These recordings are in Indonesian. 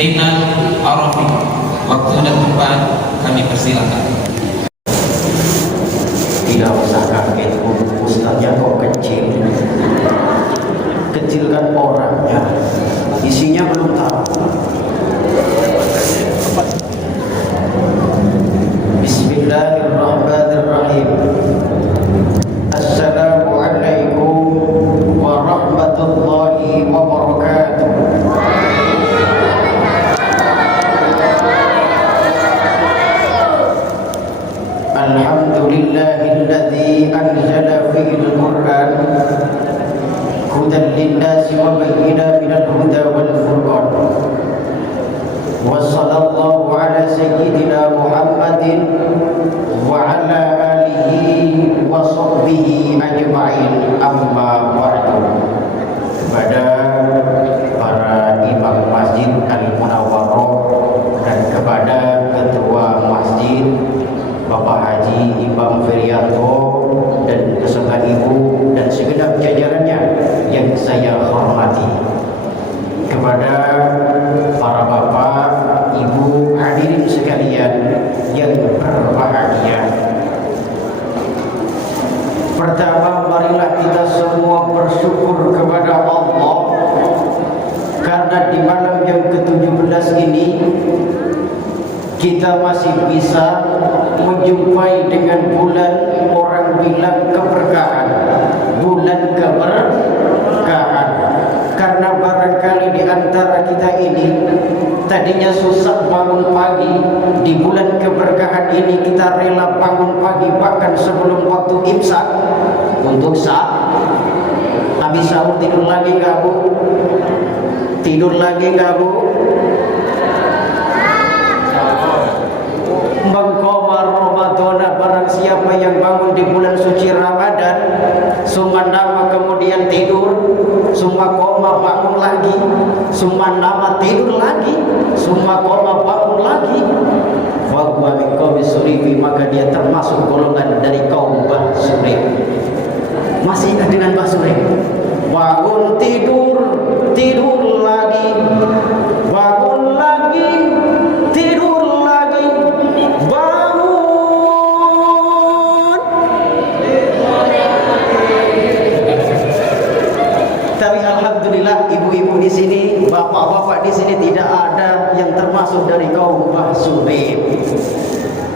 Zainal Arafi. Waktu dan tempat kami persilakan. Tidak usah kaget, ustaznya kok kecil. Kecilkan orangnya, isinya belum tahu. Bismillahirrahmanirrahim. Assalamualaikum warahmatullahi wabarakatuh. Alhamdulillahilladzi anzala fil Qur'an hudan lin-nasi wa bayyinatin minal huda wal furqan. Wa sallallahu ala sayyidina Muhammadin wa ala alihi wa sahbihi ajma'in, amma ba'du. Kepada para imam Masjid Al-Munawwarah dan kepada ketua masjid Bapak Haji Imam Ferianto dan beserta ibu dan segenap jajarannya yang saya hormati, kepada para bapak, ibu, hadirin sekalian yang berbahagia. Pertama, marilah kita semua bersyukur kepada Allah karena di malam yang ke-17 ini kita masih bisa menjumpai dengan bulan, orang bilang keberkahan, bulan keberkahan. Karena barangkali di antara kita ini tadinya susah bangun pagi, di bulan keberkahan ini kita rela bangun pagi bahkan sebelum waktu imsak untuk habis sahur. Tidur lagi nggak bu? Tidur lagi nggak bu? Mengqamar Ramadhana, barang siapa yang bangun di bulan suci Ramadan, summa nama kemudian tidur, summa qama bangun lagi, summa nama tidur lagi, summa qama bangun lagi, wa huwa min qaumi surifi, maka dia termasuk golongan dari kaum Bani Surif. Masih ingat dengan Bani Surif? Bangun tidur, tidur lagi, bangun lagi, tidur lagi, bangun. Tapi alhamdulillah ibu-ibu di sini, bapak-bapak di sini tidak ada yang termasuk dari kaum Bani Surif.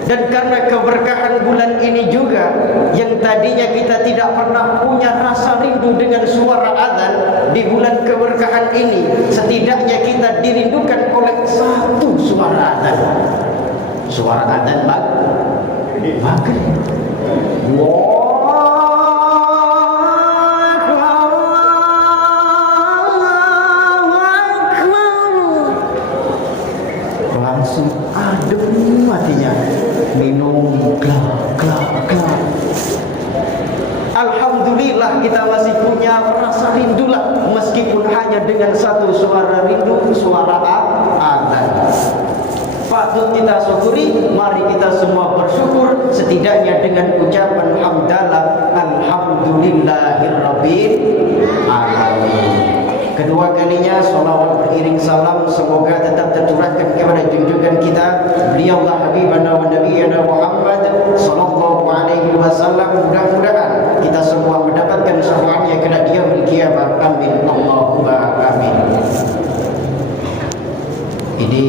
Dan karena keberkahan bulan ini juga, yang tadinya kita tidak pernah punya rasa rindu dengan suara azan, di bulan keberkahan ini setidaknya kita dirindukan oleh satu suara azan. Suara azan maghrib. Langsung adem hatinya, minum glak. Alhamdulillah kita masih punya rasa rindulah, meskipun hanya dengan satu suara rindu, suara azan. Patut kita syukuri, mari kita semua bersyukur setidaknya dengan ucapan hamdalah alhamdulillahirabbil alamin. Kedua kalinya salawat beriring salam semoga tetap tercurahkan kepada junjungan kita beliaulah habibana wa nabiyana Muhammad sallallahu alaihi wasallam. Mudah-mudahan kita semua mendapatkan syafaatnya kala dia berkiamat. Amin Allahumma amin. Ini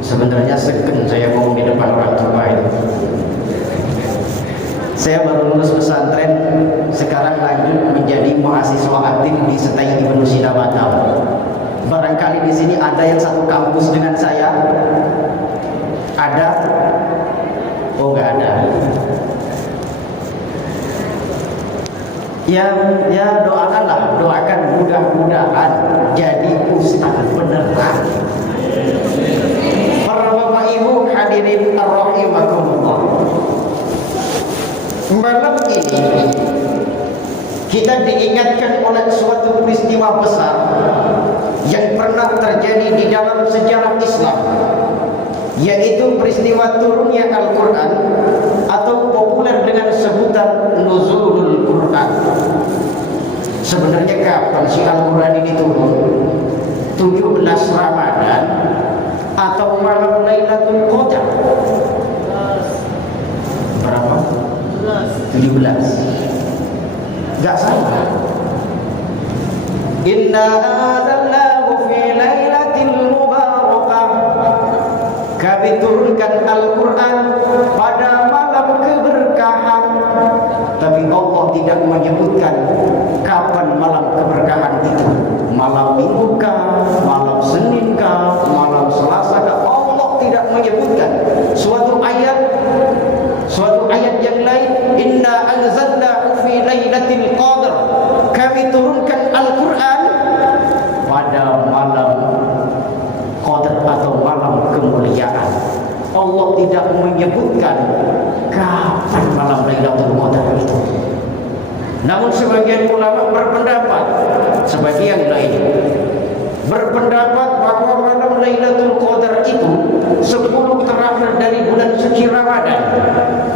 sebenarnya segen saya ngomong di depan orang tua itu. Saya baru lulus pesantren, sekarang lanjut menjadi mahasiswa aktif di Setai Ibnu Sina Batam. Barangkali di sini ada yang satu kampus dengan saya. Ada? Oh, nggak ada. Ya doakan mudah-mudahan jadi ustaz beneran. Para bapak ibu hadirin rahimakumullah. Malam ini kita diingatkan oleh suatu peristiwa besar yang pernah terjadi di dalam sejarah Islam, yaitu peristiwa turunnya Al-Quran atau populer dengan sebutan Nuzulul Quran. Sebenarnya kapan sih Al-Quran ini turun? 17 Ramadan malam Lailatul Qadar? Berapa? 17. Enggak salah. Inna anzalnahu fi lailatul mubarakah. Kami turunkan Al-Quran pada malam keberkahan. Tapi Allah tidak menyebutkan kapan malam keberkahan itu. Malam Minggu kah, malam Senin kah, malam Selasa kah? Allah tidak menyebutkan. Suatu ayat yang lain, inna anzalnahu fi lailatul qadar. Kami turunkan Al-Quran pada malam qadar atau malam kemuliaan. Allah tidak menyebutkan kapan malam Lailatul Qadar itu. Namun sebagian ulama berpendapat, sebagian lain berpendapat bahwa malam Lailatul Qadar itu 10 terakhir dari bulan suci Ramadan,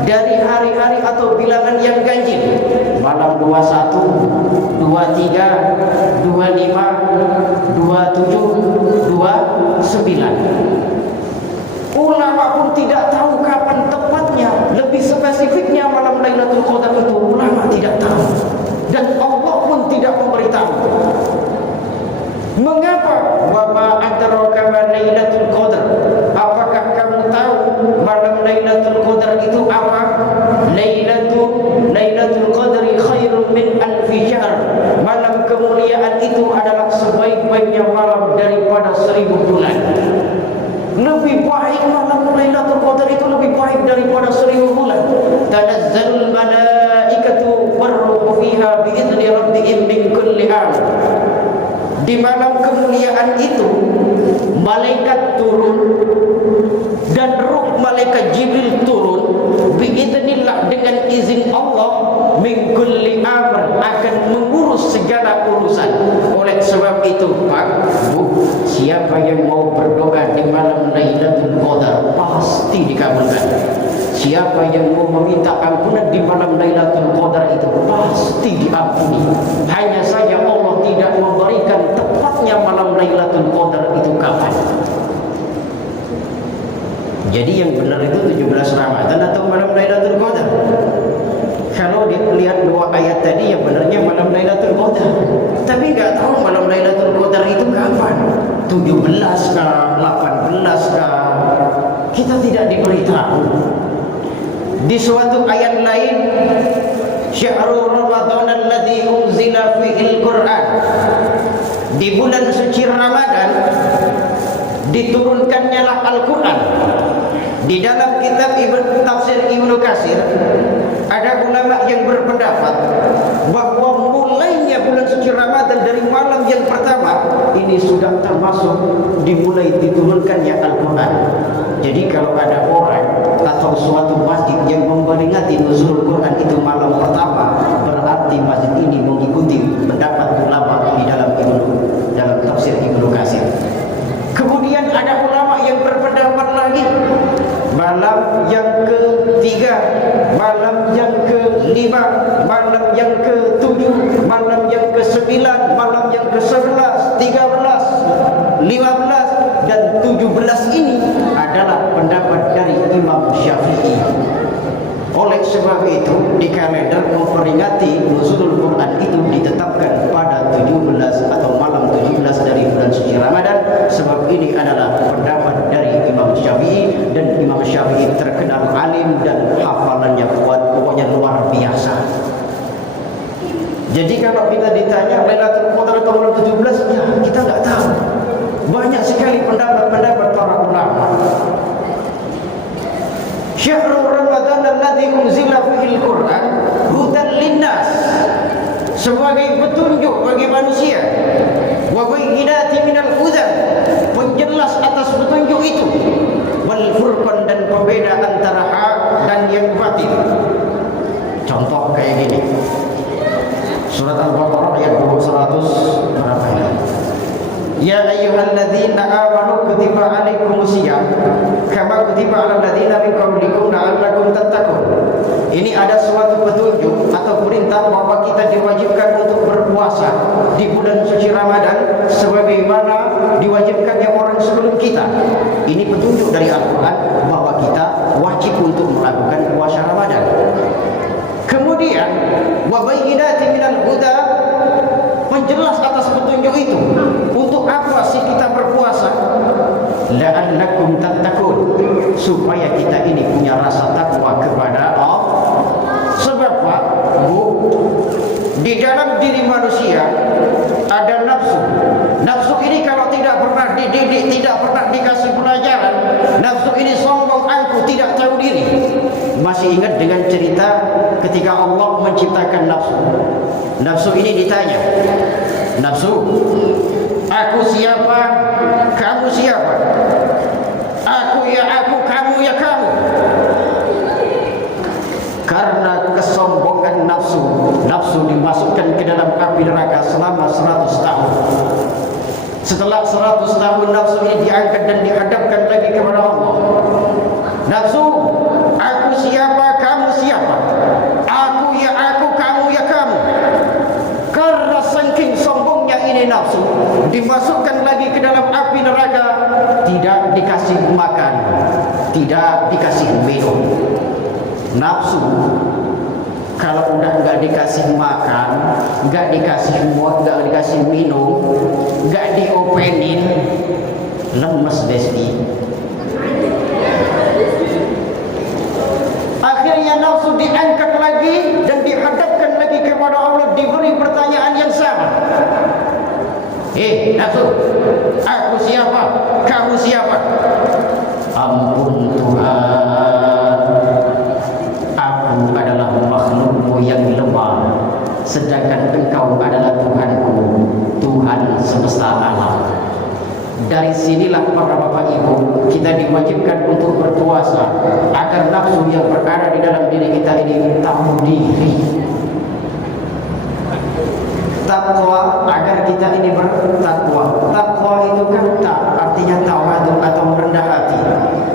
dari hari-hari atau bilangan yang ganjil. Malam 21, 23, 25, 27, 29. Ulama pun tidak tahu kapan tepatnya, lebih spesifiknya malam Lailatul Qadar itu ulama tidak tahu, dan Allah pun tidak memberitahu. Mengapa? Wa ma adraka ma Lailatul Qadar? Apakah kamu tahu malam Lailatul Qadar itu apa? Lailatul Qadri khairun min alfi syahr. Malam kemuliaan itu adalah sebaik-baiknya malam daripada 1000 bulan. Lebih baik malam Lailatul Qadar itu lebih baik daripada 1000 bulan. Tanazzalul malaikatu warruhu fiha bi'izni rabbihim min kulli amr. Di malam kemuliaan itu malaikat turun dan ruh malaikat Jibril turun biiznillah, dengan izin Allah, min kulli amr, akan mengurus segala urusan. Oleh sebab itu Pak, Bu, siapa yang mau berdoa di malam Lailatul Qadar pasti dikabulkan. Siapa yang mau meminta ampunan di malam Lailatul Qadar itu pasti diampuni. Hanya saja Allah tidak memberikan tepatnya malam Lailatul Qadar itu kapan. Jadi yang benar itu 17 Ramadan atau malam Lailatul Qadar? Kalau dilihat dua ayat tadi, yang benarnya malam Lailatul Qadar. Tapi enggak tahu malam Lailatul Qadar itu kapan. 17 kah, 18 kah? Kita tidak diberitahu. Di suatu ayat lain, Syahrul Ramadan alladzi unzila fihil Qur'an. Di bulan suci Ramadan diturunkannya Al-Quran. Di dalam kitab tafsir Ibnu Katsir ada ulama yang berpendapat bahwa mulainya bulan suci Ramadan dari malam yang pertama ini sudah termasuk dimulai diturunkannya Al-Quran. Jadi kalau ada orang atau suatu masjid yang memperingati nuzul Quran itu malam pertama, berarti masjid ini mengikuti pendapat ulama di dalam tafsir Ibnu Katsir. Kemudian ada ulama yang berpendapat lagi, malam yang ketiga, malam yang kelima, malam yang ketujuh, malam yang ke-9, malam yang ke-11, 13, 15 dan 17 ini adalah pendapat dari Imam Syafi'i. Oleh sebab itu di kalender memperingati nuzulul Quran itu ditetapkan pada 17 atau malam 17 dari bulan suci Ramadan. Sebab ini adalah pendapat dari Imam Syafi'i, dan Imam Syafi'i terkenal alim dan hafalannya kuat, pokoknya luar biasa. Jadi kalau kita ditanya Lailatul Qadar tahun 17, ya kita nggak tahu. Banyak sekali pendapat-pendapat para ulama. Syahrul Ramadan alladzi unzila fihil Qur'an hudan linnas, sebagai petunjuk bagi manusia, wa bayyinatin minal huda, penjelas atas petunjuk itu, wal furqan, dan pembeda antara hak dan yang batil. Contoh kayak gini, surat Al-Baqarah ayat 200 berapa ini? Ya ayyuhalladzina amanu kutiba alaikumusiyam kama kutiba alal ladzina min qablikum la'allakum tattaqun. Ini ada suatu petunjuk atau perintah bahwa kita diwajibkan untuk berpuasa di bulan suci Ramadan sebagaimana diwajibkannya orang sebelum kita. Ini petunjuk dari Al-Quran bahwa kita wajib untuk melakukan puasa Ramadan. Kemudian wa bayyinatin minal huda, menjelas atas petunjuk itu. Untuk apa sih kita berpuasa? La'allakum tattaqun, supaya kita ini punya rasa takwa kepada Allah. Sebab Pak, Bu, di dalam diri manusia ada nafsu. Nafsu ini kalau tidak pernah dididik, tidak pernah dikasih pelajaran, nafsu ini sombong, angkuh, tidak tahu diri. Masih ingat dengan cerita ketika Allah menciptakan nafsu? Nafsu ini ditanya, nafsu, aku siapa? Kamu siapa? Aku ya aku, kamu ya kamu. Karena kesombongan nafsu, nafsu dimasukkan ke dalam api neraka selama 100 tahun. Setelah 100 tahun nafsu ini diangkat dan dihadapkan lagi kepada Allah. Nafsu, aku siapa? Kamu siapa? Aku ya aku, kamu ya kamu. Karena saking sombongnya ini nafsu, dimasukkan lagi ke dalam api neraka, tidak dikasih makan, tidak dikasih minum. Nafsu kalau udah nggak dikasih makan, nggak dikasih nggak dikasih minum, nggak diopenin, lemes desi. Akhirnya nafsu diangkat lagi dan dihadapkan lagi kepada Allah, diberi pertanyaan yang sama. Nafsu, aku siapa? Kamu siapa? Ampun Tuhan, aku adalah makhlukmu yang lemah, sedangkan engkau adalah Tuhanku, Tuhan semesta alam. Dari sinilah para bapak ibu, kita diwajibkan untuk berpuasa agar nafsu yang berada di dalam diri kita ini tahu diri. Takwa, agar kita ini bertakwa. Takwa itu kan artinya tawadhu atau merendah hati.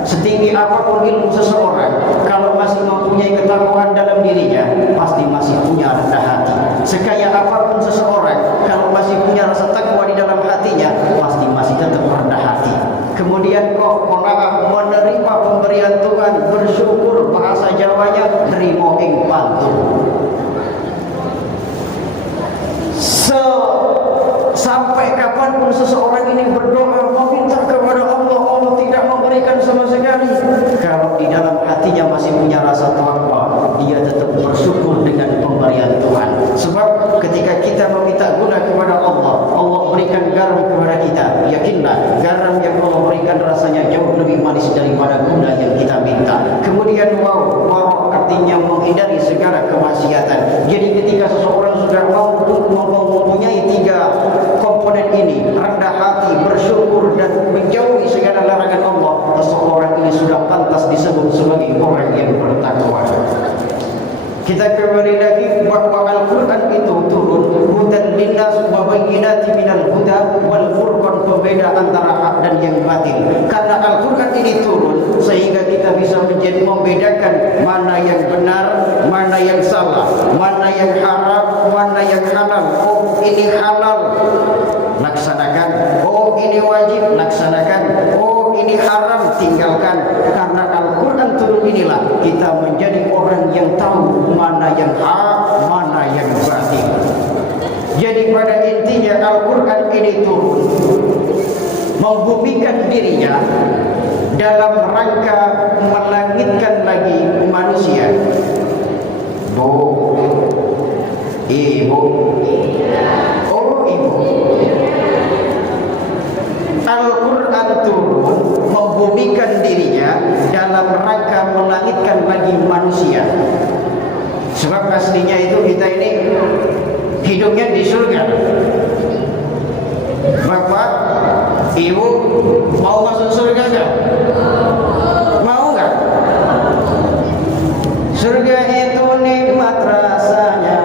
Setinggi apapun ilmu seseorang, kalau masih mempunyai ketakwaan dalam dirinya, pasti masih punya rendah hati. Sekaya apapun seseorang, kalau masih punya rasa takwa di dalam hatinya, pasti masih tetap rendah hati. Kemudian kok menerima pemberian Tuhan, bersyukur, bahasa Jawanya nerimo ing pantun. Sampai kapanpun seseorang ini berdoa meminta kepada Allah, Allah tidak memberikan sama sekali. Kalau di dalam hatinya masih punya rasa takwa, dia tetap bersyukur dengan pemberian Tuhan. Sebab ketika kita meminta gula kepada Allah, Allah berikan garam kepada kita. Yakinlah, garam yang Allah berikan rasanya jauh lebih manis daripada gula yang kita minta. Kemudian wow, artinya menghindari segala kemaksiatan. Jadi ketika seseorang sudah mempunyai 3 komponen ini, rendah hati, bersyukur, dan menjauhi segala larangan Allah, seseorang ini sudah pantas disebut sebagai orang yang bertakwa. Kita kembali lagi bahwa Al-Quran itu turun hudan linnas wa bayyinatin minal huda wal furqan, pembeda antara hak dan yang batil. Karena Al-Quran ini turun sehingga kita bisa menjadi membedakan mana yang benar, mana yang salah, mana yang haram, mana yang halal. Oh, ini halal, laksanakan. Oh, ini wajib, laksanakan. Oh, ini haram, tinggalkan. Karena Al-Quran turun inilah kita menjadi orang yang tahu mana yang hak, mana yang batil. Jadi pada intinya Al-Quran ini turun membumikan dirinya dalam rangka melangitkan lagi manusia. Bu, ibu, oh ibu. Al-Quran turun membumikan dirinya dalam rangka melangitkan lagi manusia. Sebab aslinya itu kita ini hidupnya di surga. Bapak, ibu mau masuk surga enggak? Mau enggak? Surga itu nikmat rasanya,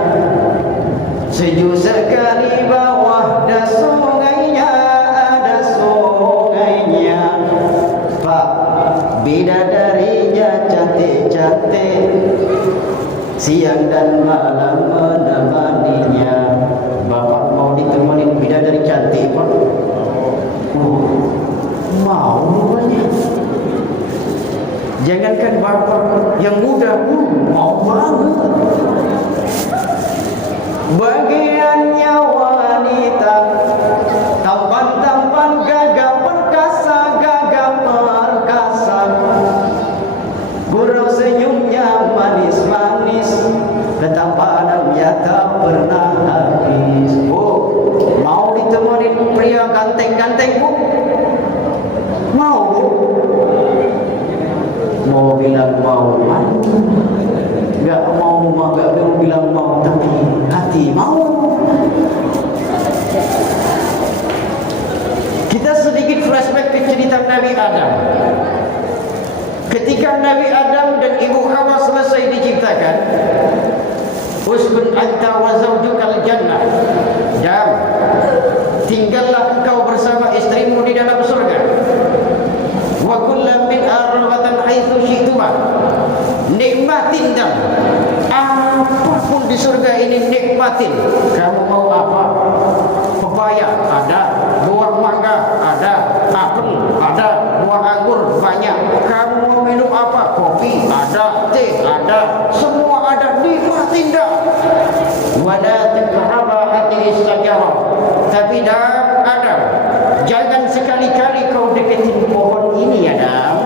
sejuk sekali bawah dan sungainya bidadarinya cantik-cantik, siang dan malam menemaninya. Bapak mau ditemani bidadari cantik, Pak? Mau rupanya. Jangankan bapak yang muda pun mau banget. Bagiannya wanita tampan-tampan, gagah perkasa, gagah perkasa. Gurau senyumnya manis-manis, ketampanannya tak pernah habis. Oh, mau ditemani pria ganteng-ganteng, Bu? Mau, Bu? Mau bilang mau, enggak mau, enggak bilang mau, tapi hati mau. Kita sedikit flashback ke cerita Nabi Adam. Ketika Nabi Adam dan Ibu Hawa selesai diciptakan, uskun anta wa zawjukal jannah, dan tinggallah engkau bersama istrimu di dalam surga. Wa kullam min arwatan haitsu syi'tuma, nikmatin dan apapun di surga ini nikmatin. Kamu mau apa? Pepaya ada, buah mangga ada, apel ada, buah anggur banyak. Kamu mau minum apa? Kopi ada, teh ada, semua ada, nikmatin dah. Wala taqraba hadhihi syajarah, tapi dah ada, jangan sekali-kali kau deketin pohon ini, Adam.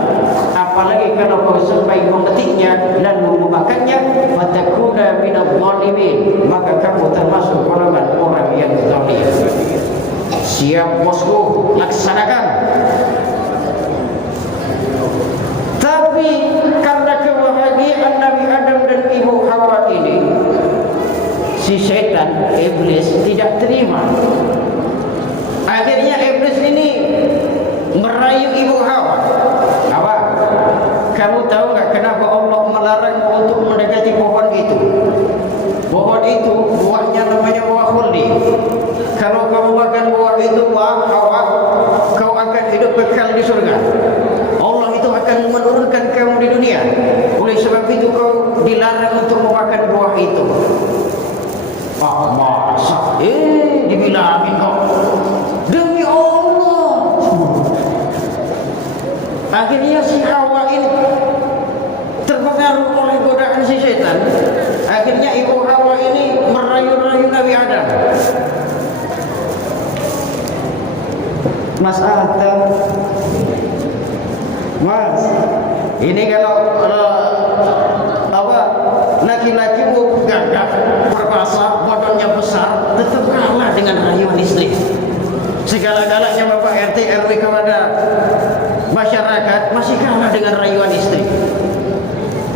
Apalagi kalau kau sampai memetiknya dan memakannya, fatakuna minadh dhalimin, maka kamu termasuk golongan orang yang zalim. Siap bosku, laksanakan. Tapi karena kebahagiaan Nabi Adam dan Ibu Hawa ini, si setan, iblis tidak terima. Akhirnya iblis ini merayu Ibu Hawa. Hawa, kamu tahu nggak kenapa Allah melarangmu untuk mendekati pohon itu? Pohon itu buahnya namanya buah khuldi. Kalau kamu makan buah itu, buah Hawa, kau akan hidup kekal di surga. Allah itu akan menurunkan kamu di dunia. Oleh sebab itu kau dilarang untuk memakan buah itu. Masa? Dibilangin kau. Demi Allah. Akhirnya si Hawa ini terpengaruh oleh godaan si setan. Akhirnya Ibu Hawa ini merayu-rayu Nabi Adam. Mas Adam, Mas, ini kalau laki-laki mau gagah, perkasa, badannya besar, tetap kalah dengan rayuan istri. Segala-galanya Bapak RT RW kepada masyarakat masih kalah dengan rayuan istri.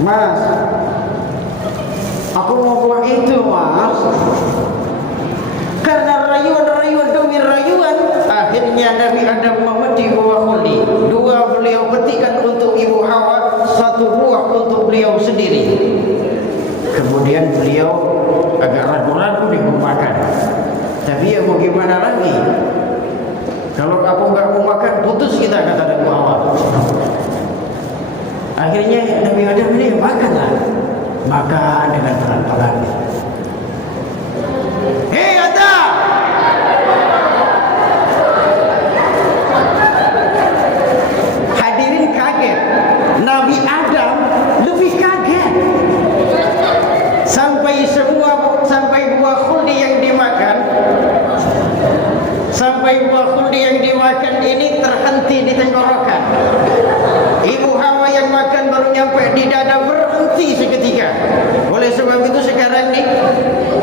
Mas, aku mau buah itu, Mas. Karena rayuan-rayuan demi rayuan, akhirnya Nabi Adam memetik buah khuldi. Dua beliau petikkan untuk Ibu Hawa, satu buah untuk beliau sendiri. Kemudian beliau agak ragu-ragu nih mau makan. Tapi ya mau gimana lagi? Kalau aku nggak mau makan, putus kita, kata Nabi Hawa. Akhirnya Nabi Adam ini makanlah, makan dengan pelan-pelan. Hei Adam, hadirin kaget. Nabi Adam lebih kaget. Sampai buah khuldi yang dimakan, ini terhenti di tenggorokan. Ibu Hawa yang makan baru nyampe di dada, berhenti seketika. Oleh sebab itu sekarang nih,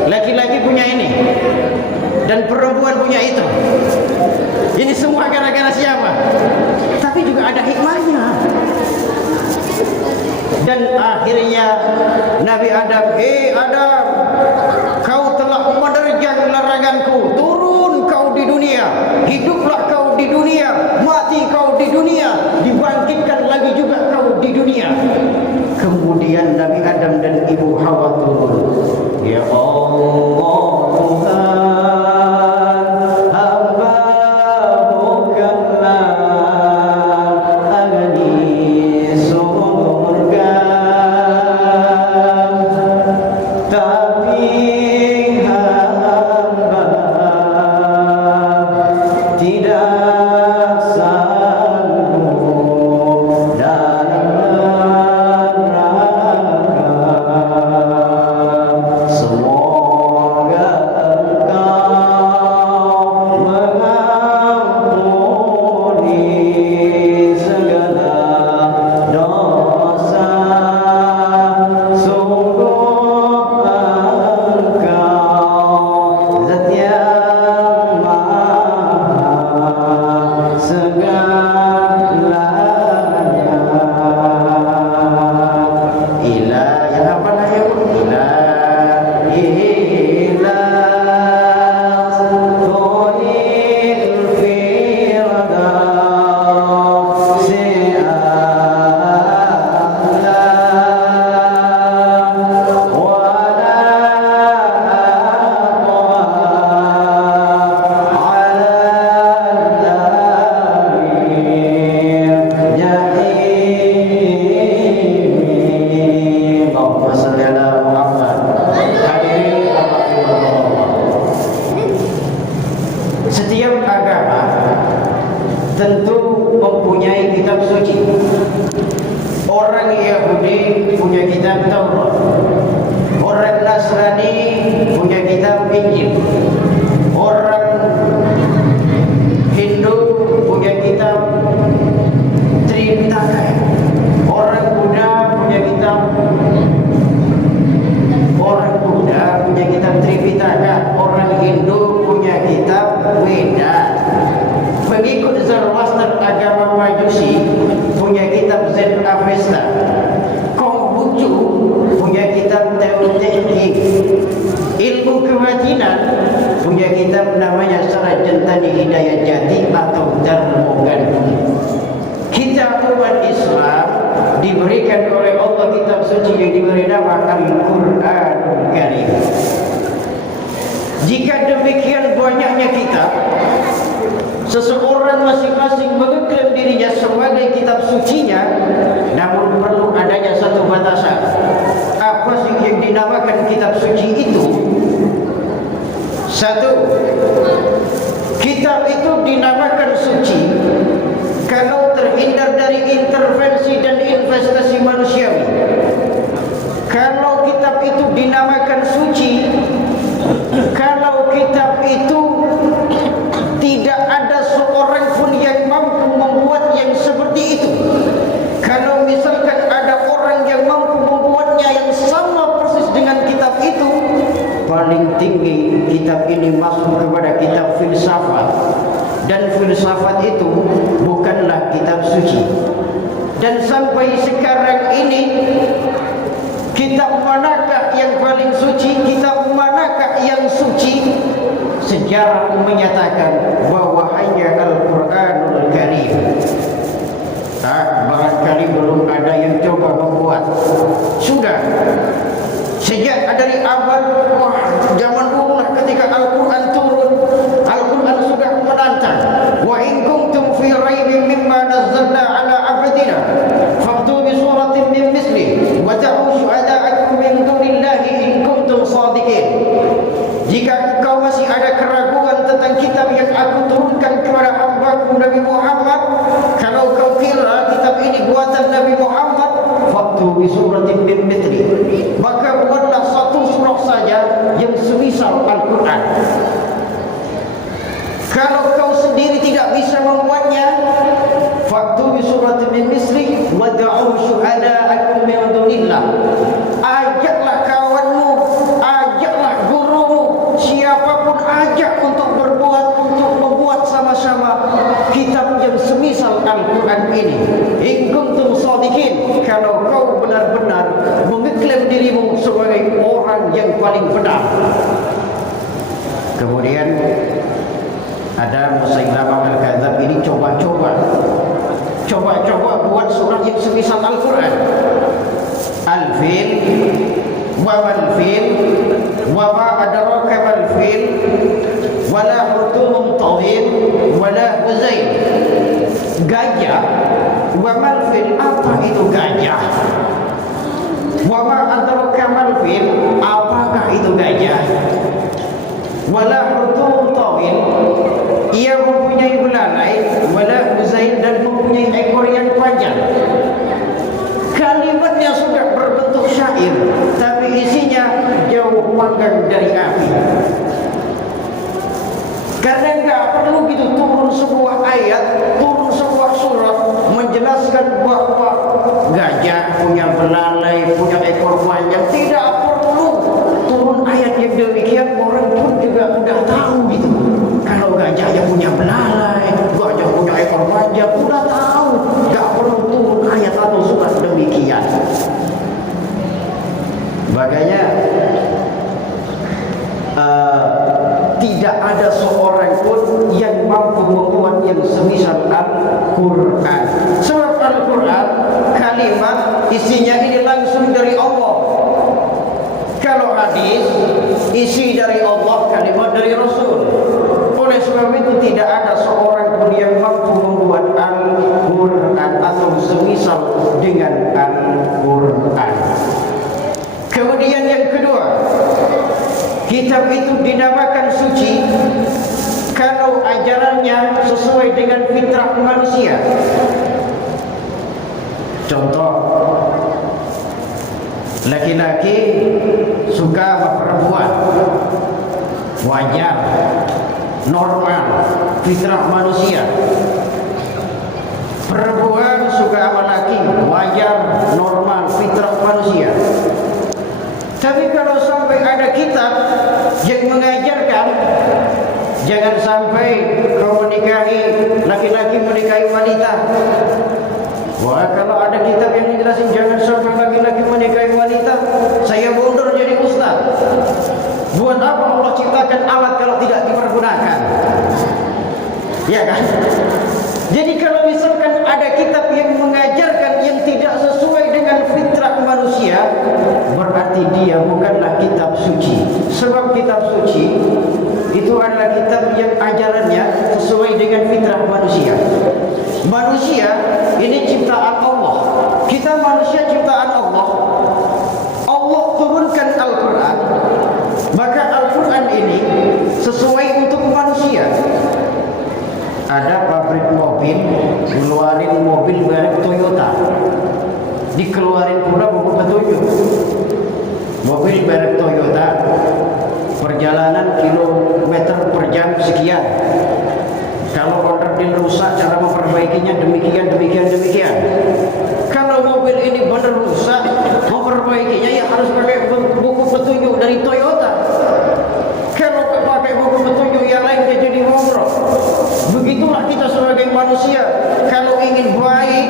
laki-laki punya ini dan perempuan punya itu. Ini semua gara-gara siapa? Tapi juga ada hikmahnya. Dan akhirnya Nabi Adam, hei Adam, kau telah menerjang laranganku. Turun kau di dunia, hiduplah kau di dunia, mati kau di dunia, dibangkitkan lagi juga kau di dunia. Kemudian Nabi Adam dan Ibu Hawa turun. Ya Allah Tuhan, hamba bukanlah agnis tentu mempunyai kitab suci. Orang Yahudi punya kitab Taurat, orang Nasrani punya kitab Injil, orang Hindu punya kitab Tripitaka, orang Buddha punya kitab Tripitaka, orang Hindu punya kitab Weda. Pengikut Zoroaster agama Majusi punya kitab Zend Avesta. Konghucu punya kitab Teotehi. Ilmu kebajinan punya kitab namanya Sarajantani Hidayat Jati atau Dharma Gandhi. Kita umat Islam diberikan oleh Allah kitab suci yang diberi nama Al-Quranul Karim. Jika demikian banyaknya kitab, seseorang masing-masing mengklaim dirinya sebagai kitab sucinya, namun perlu adanya satu batasan. Apa sih yang dinamakan kitab suci itu? Satu, kitab itu dinamakan suci kalau terhindar dari intervensi dan investasi manusiawi. Kalau kitab itu dinamakan suci kalau kitab itu tidak ada seorang pun yang mampu membuat yang seperti itu. Kalau misalkan ada orang yang mampu membuatnya yang sama persis dengan kitab itu, paling tinggi kitab ini masuk kepada kitab filsafat. Dan filsafat itu bukanlah kitab suci. Dan sampai sekarang ini, kitab manakah yang paling suci, kitab manakah yang suci? Sejarah menyatakan bahwa hanya Al-Quranul Karim. Barangkali belum ada yang coba membuat. Sudah sejak dari abad zaman dulu ketika Al-Quran turun, Al-Quran sudah menantang. Wa in kuntum fi raibin mimma nazzalna ala abdina fa'tu bi suratin min misli wa ta'u syuhada'akum min dunillahi in kuntum shadiqin. Jika engkau masih ada keraguan tentang kitab yang aku turunkan kepada hamba-Ku Nabi Muhammad, kalau kau kira kitab ini buatan Nabi Muhammad, fa'tu bi suratin min mithli, maka buatlah satu surah saja yang semisal Al-Quran. Kalau kau sendiri tidak bisa membuatnya, fa'tu bi suratin min mithli wa da'u syuhada'akum min dunillah. Ajaklah kawanmu, ajaklah gurumu, siapapun ajak untuk membuat sama-sama kitab yang semisal Al-Quran ini. In kuntum shadiqin, kalau kau benar-benar mengklaim dirimu sebagai orang yang paling benar. Kemudian ada Musailamah Al-Kadzab ini coba-coba buat surah yang semisal Al-Quran. Al-Fil, wa mal-fil, wa ma adraka mal-fil, wala hurtumum tawil, wala huzain. Gajah, wa mal-fil, apa itu gajah? Wa ma adraka mal-fil, apakah itu gajah? Wala hurtumum tawil, ia mempunyai belalai, wala huzain, dan mempunyai ekor yang panjang. Kalimatnya sudah berbentuk syair, tapi isinya jauh panggang dari api. Karena enggak perlu gitu turun sebuah ayat, turun sebuah surat menjelaskan bahwa gajah punya belalai, punya ekor panjang. Tidak perlu turun ayat yang demikian, orang pun juga udah tahu gitu. Kalau gajah yang punya belalai, gajah punya ekor panjang, udah tahu. Enggak perlu turun ayat atau surat demikian. Makanya tidak ada seorang pun yang mampu membuat yang semisal Al-Quran. Sebab Al-Quran kalimat isinya ini langsung dari Allah. Kalau hadis isi dari Allah, kalimat dari Rasul. Oleh sebab itu tidak ada seorang pun yang mampu membuat Al-Quran atau semisal dengan Al-Quran. Kemudian yang kedua, kitab itu dinamakan suci kalau ajarannya sesuai dengan fitrah manusia. Contoh, laki-laki suka sama perempuan, wajar, normal, fitrah manusia. Perempuan suka sama laki, wajar, normal, fitrah manusia. Tapi kalau sampai ada kitab yang mengajarkan jangan sampai kau menikahi laki-laki menikahi wanita. Wah, kalau ada kitab yang menjelaskan jangan sampai laki-laki menikahi wanita, saya mundur jadi ustaz. Buat apa Allah ciptakan alat kalau tidak dipergunakan? Ya kan? Jadi kalau misalkan ada kitab yang mengajarkan yang tidak sesuai dengan fitrah manusia, berarti dia bukanlah kitab suci. Sebab kitab suci itu adalah kitab yang ajarannya sesuai dengan fitrah manusia. Manusia ini ciptaan Allah. Kita manusia ciptaan Allah. Allah turunkan Al-Quran. Maka Al-Quran ini sesuai untuk manusia. Ada pabrik mobil ngeluarin mobil merek Toyota, dikeluarin pula buku petunjuk. Mobil merek Toyota, perjalanan kilometer per jam sekian. Kalau onderdil rusak, cara memperbaikinya demikian. Kalau mobil ini benar rusak, memperbaikinya ya harus pakai buku petunjuk dari Toyota. Kalau pakai buku petunjuk yang lain dia jadi ngobrol. Begitulah kita sebagai manusia. Kalau ingin baik,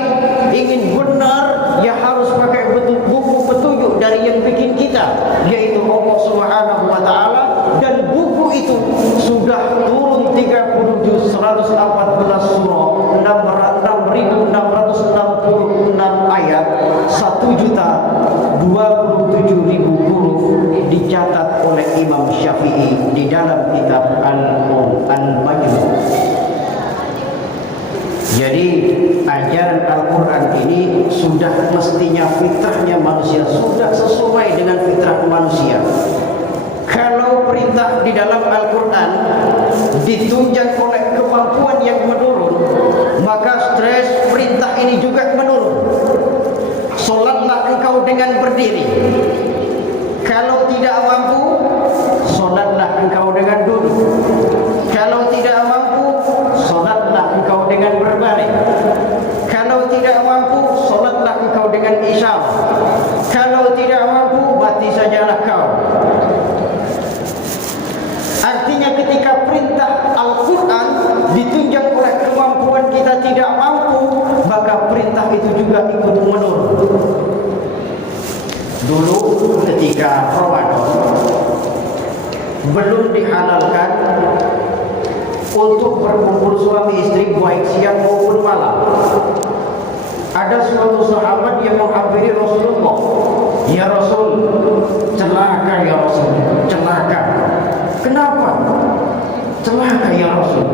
ingin benar, ya harus pakai buku petunjuk dari yang bikin kita, yaitu Allah Subhanahu wa Ta'ala. Dan buku itu sudah turun 30 juz, 114 surah, 6.666 ayat, 1.027.000 huruf dicatat oleh Imam Syafi'i di dalam kitab Al-Majmu'. Jadi ajaran Al-Quran ini sudah mestinya fitrahnya manusia, sudah sesuai dengan fitrah manusia. Kalau perintah di dalam Al-Quran ditunjang oleh kemampuan yang menurun, maka stres perintah ini juga menurun. Solatlah engkau dengan berdiri. Kalau tidak mampu, solatlah engkau dengan duduk. Kalau tidak mampu, solatlah engkau dengan berbaring. Kalau tidak mampu, solatlah engkau dengan isyarat. Kalau tidak mampu, mati sajalah kau. Artinya ketika perintah Al-Quran ditunjang oleh kemampuan kita tidak mampu, maka perintah itu juga ikut menurun. Dulu ketika Ramadan belum dihalalkan untuk berkumpul suami istri baik siang maupun malam, ada suatu sahabat yang menghampiri Rasulullah. Ya Rasul, celaka ya Rasul, celaka. Kenapa? Celaka ya Rasul.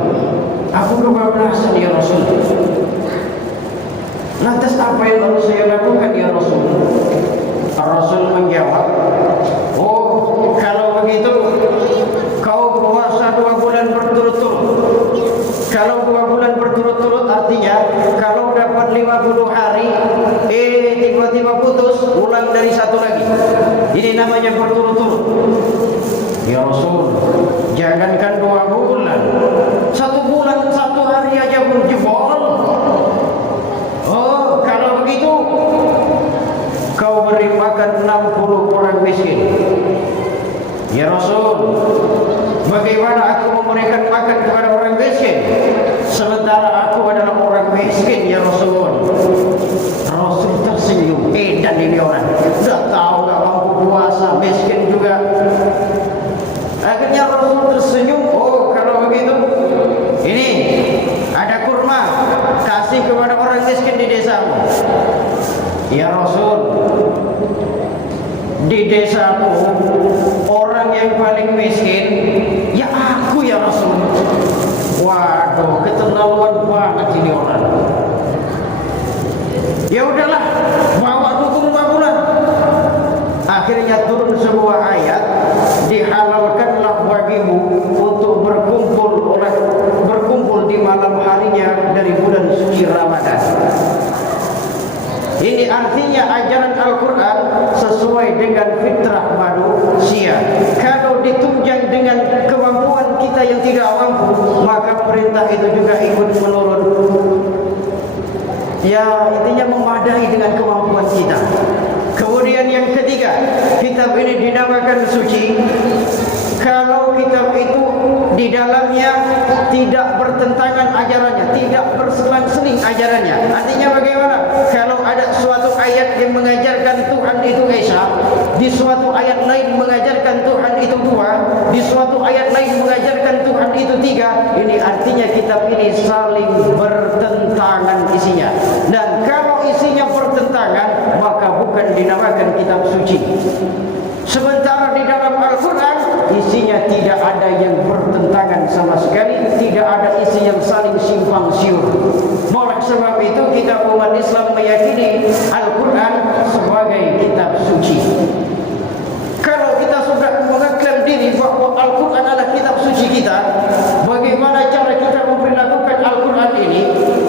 Aku kebablasan ya Rasul. Lantas apa yang harus saya lakukan ya Rasul? Rasul menjawab, oh kalau begitu kau puasa 2 bulan berturut-turut. Kalau 2 bulan berturut-turut artinya kalau dapat 50 hari, tiba-tiba putus, ulang dari 1 lagi. Ini namanya berturut-turut. Ya Rasul, jangankan 2 bulan, 1 bulan 1 hari aja pun jebol. Oh, kalau begitu kau beri makan 60 orang miskin. Ya Rasul, bagaimana aku memberikan makan kepada orang miskin sementara aku adalah orang miskin ya Rasul? Rasul tersenyum. Dan ini orang sudah tahu gak mampu puasa, miskin juga. Akhirnya Rasul tersenyum. Oh kalau begitu, ini ada kurma, kasih kepada orang miskin di desamu. Ya Rasul, di desaku orang yang paling miskin ya aku ya Rasul. Waduh, keterlaluan banget ini orang. Ya udahlah, bawa tutup 5 bulan. Akhirnya turun sebuah ayat, dihalalkanlah bagimu untuk berkumpul oleh artinya ajaran Al-Quran sesuai dengan fitrah manusia. Kalau ditunjang dengan kemampuan kita yang tidak mampu, maka perintah itu juga ikut menurun. Ya, intinya memadai dengan kemampuan kita. Kemudian yang ketiga, kitab ini dinamakan suci kalau kitab itu di dalamnya tidak bertentangan ajarannya, tidak berselang-seling ajarannya. Artinya bagaimana? Kalau ada suatu ayat yang mengajarkan Tuhan itu Esa, di suatu ayat lain mengajarkan Tuhan itu dua, di suatu ayat lain mengajarkan Tuhan itu tiga, ini artinya kitab ini saling bertentangan isinya. Dan kalau isinya bertentangan, maka bukan dinamakan kitab suci. Sementara di dalam Al-Quran isinya tidak ada yang bertentangan sama sekali, tidak ada isi yang saling simpang siur. Oleh sebab itu kita umat Islam meyakini Al-Quran sebagai kitab suci. Kalau kita sudah mengaklaim diri bahwa Al-Quran adalah kitab suci kita, bagaimana cara kita memperlakukan Al-Quran ini?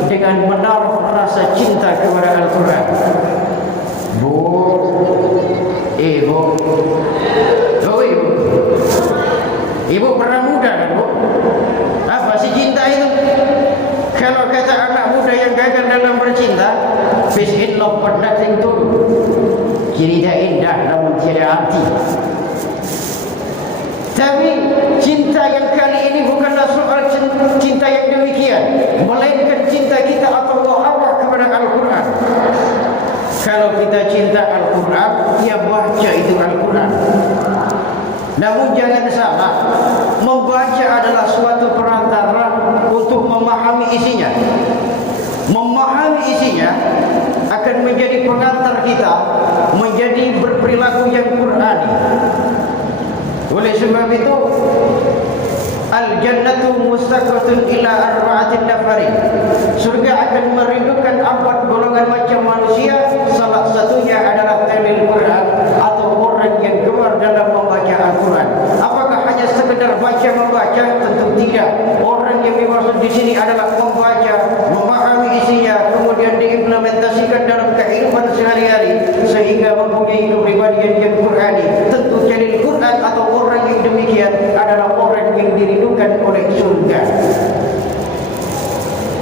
Dengan menaruh rasa cinta kepada Al-Quran. Bu, Ibu, Ibu pernah muda kan, Bu? Apa sih cinta itu? Kalau kata anak muda yang gagal dalam bercinta, peace in love but nothing to do. Cerita indah namun tiada arti. Tapi cinta yang kali ini bukanlah soal cinta yang demikian, melainkan cinta kita atau Allah kepada Al-Quran. Kalau kita cinta Al-Quran, ya baca itu Al-Quran. Namun jangan salah, membaca adalah suatu perantara untuk memahami isinya. Memahami isinya akan menjadi pengantar kita menjadi berperilaku yang Qurani. Oleh sebab itu, Al-Jannatu mustaqatun ila arba'atin nafarin. Surga akan merindukan 4 golongan macam manusia. Salah satunya adalah talil Quran, atau orang yang gemar dalam membaca Al-Quran. Apakah hanya sekedar baca membaca? Tentu tidak. Orang yang dimaksud di sini adalah membaca, memahami isinya, kemudian diimplementasikan dalam kehidupan sehari-hari sehingga mempunyai kepribadian yang Qurani. Tentu talil Quran atau orang yang demikian adalah orang yang dirindukan oleh surga.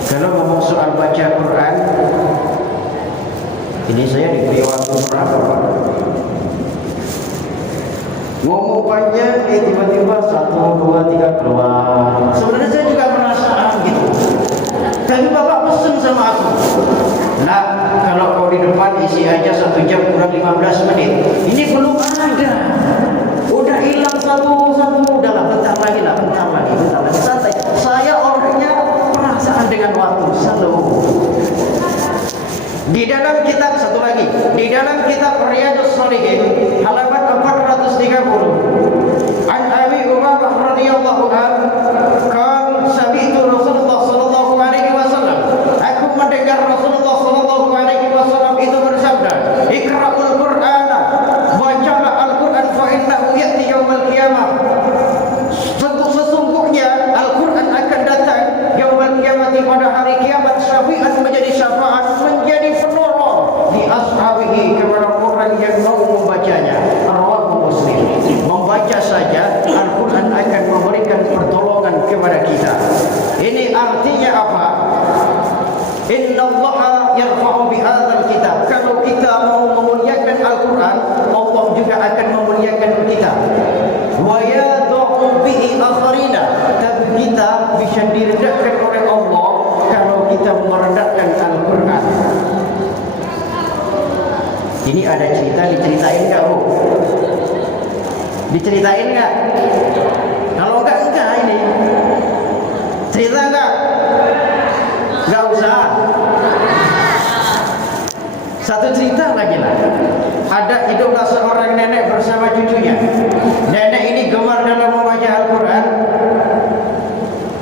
Kalau ngomong soal baca Quran, ini saya diberi waktu berapa, Pak? Ngomong panjang, tiba-tiba 1, 2, 3 keluar. Sebenarnya saya juga penasaran gitu. Tapi Bapak pesen sama aku, nah kalau kau di depan isi aja 1 jam kurang 15 menit. Ini belum ada. Udah hilang satu, udahlah bentar lagi. Santai. Saya orangnya perasaan dengan waktu selalu. Di dalam kitab satu lagi, di dalam kitab Riyadhus Shalihin halaman 430, An Abi Umamah radhiyallahu anhu, qala sami'tu Rasulullah sallallahu alaihi wasallam, aku mendengar Rasulullah sallallahu alaihi wasallam itu bersabda, Iqra'ul Qur'ana, bacalah Al-Qur'an fa innahu ya'ti yaumil qiyamah. Sesungguhnya Al-Quran akan datang yaumul qiyamah, pada hari kiamat, syafi'an menjadi syafaat, menjadi penolong di ashabihi kepada orang yang mau membacanya. Rawahu Muslim. Membaca saja Al-Quran akan memberikan pertolongan kepada kita. Ini artinya apa? Innallaha yarfa'u bihadzal kitab. Kalau kita mau memuliakan Al-Quran, Allah juga akan memuliakan kita. Wa yad'u bihi akharina. Dan kita bisa direndahkan oleh Allah kalau kita merendahkan Al-Quran. Ini ada cerita, diceritain enggak, Bu? Diceritain enggak? Kalau enggak ini. Cerita enggak? Enggak usah. Satu cerita lagi lah. Ada hiduplah seorang nenek bersama cucunya. Nenek ini gemar dalam membaca Al-Quran.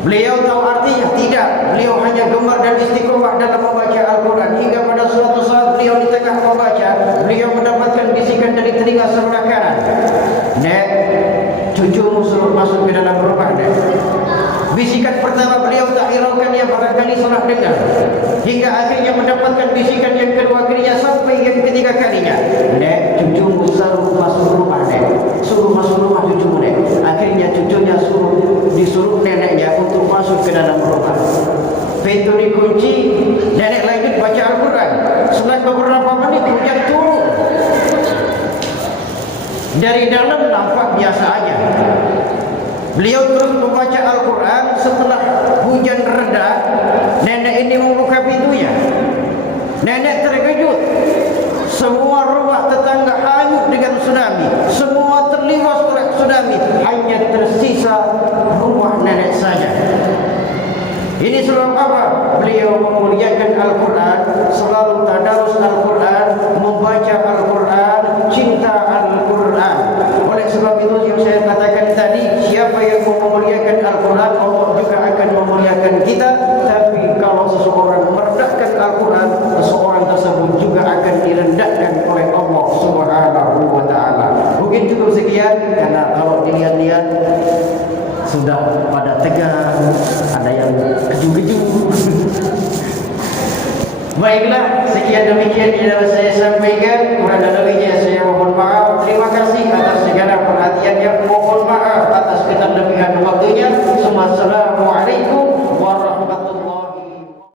Beliau tahu artinya? Tidak. Beliau hanya gemar dan istiqomah dalam membaca Al-Quran. Hingga pada suatu saat beliau di tengah membaca, beliau mendapatkan bisikan dari telinga sebelah kanan. Nek, cucumu suruh masuk ke dalam rumah, Nek. Bisikan pertama beliau tak hiraukan, ya barangkali salah dengar, hingga akhirnya mendapatkan bisikan yang kedua kalinya sampai yang ketiga kalinya. Dek, cucumu suruh masuk rumah, dek. Suruh masuk rumah cucumu, dek. Akhirnya cucunya disuruh neneknya untuk masuk ke dalam rumah. Pintu dikunci, nenek lanjut baca Al-Quran. Setelah beberapa menit hujan turun. Dari dalam nampak biasa aja. Beliau terus membaca Al-Quran. Setelah hujan reda, nenek ini membuka pintunya. Nenek terkejut. Semua rumah tetangga hanyut dengan tsunami. Semua terliwas oleh tsunami. Hanya tersisa rumah nenek saja. Ini sebab apa? Beliau memuliakan Al-Quran, selalu tadarus Al-Quran, membaca Al-Quran, cinta Al-Quran. Oleh sebab itu yang saya katakan tadi, siapa yang memuliakan Al-Quran, Allah juga akan memuliakan kita. Tapi kalau seseorang merendahkan Al-Quran, seseorang tersebut juga akan direndahkan oleh Allah Subhanahu wa ta'ala. Mungkin cukup sekian, karena kalau dilihat-lihat sudah pada tegang, ada yang keju-keju. Baiklah, sekian demikian adalah saya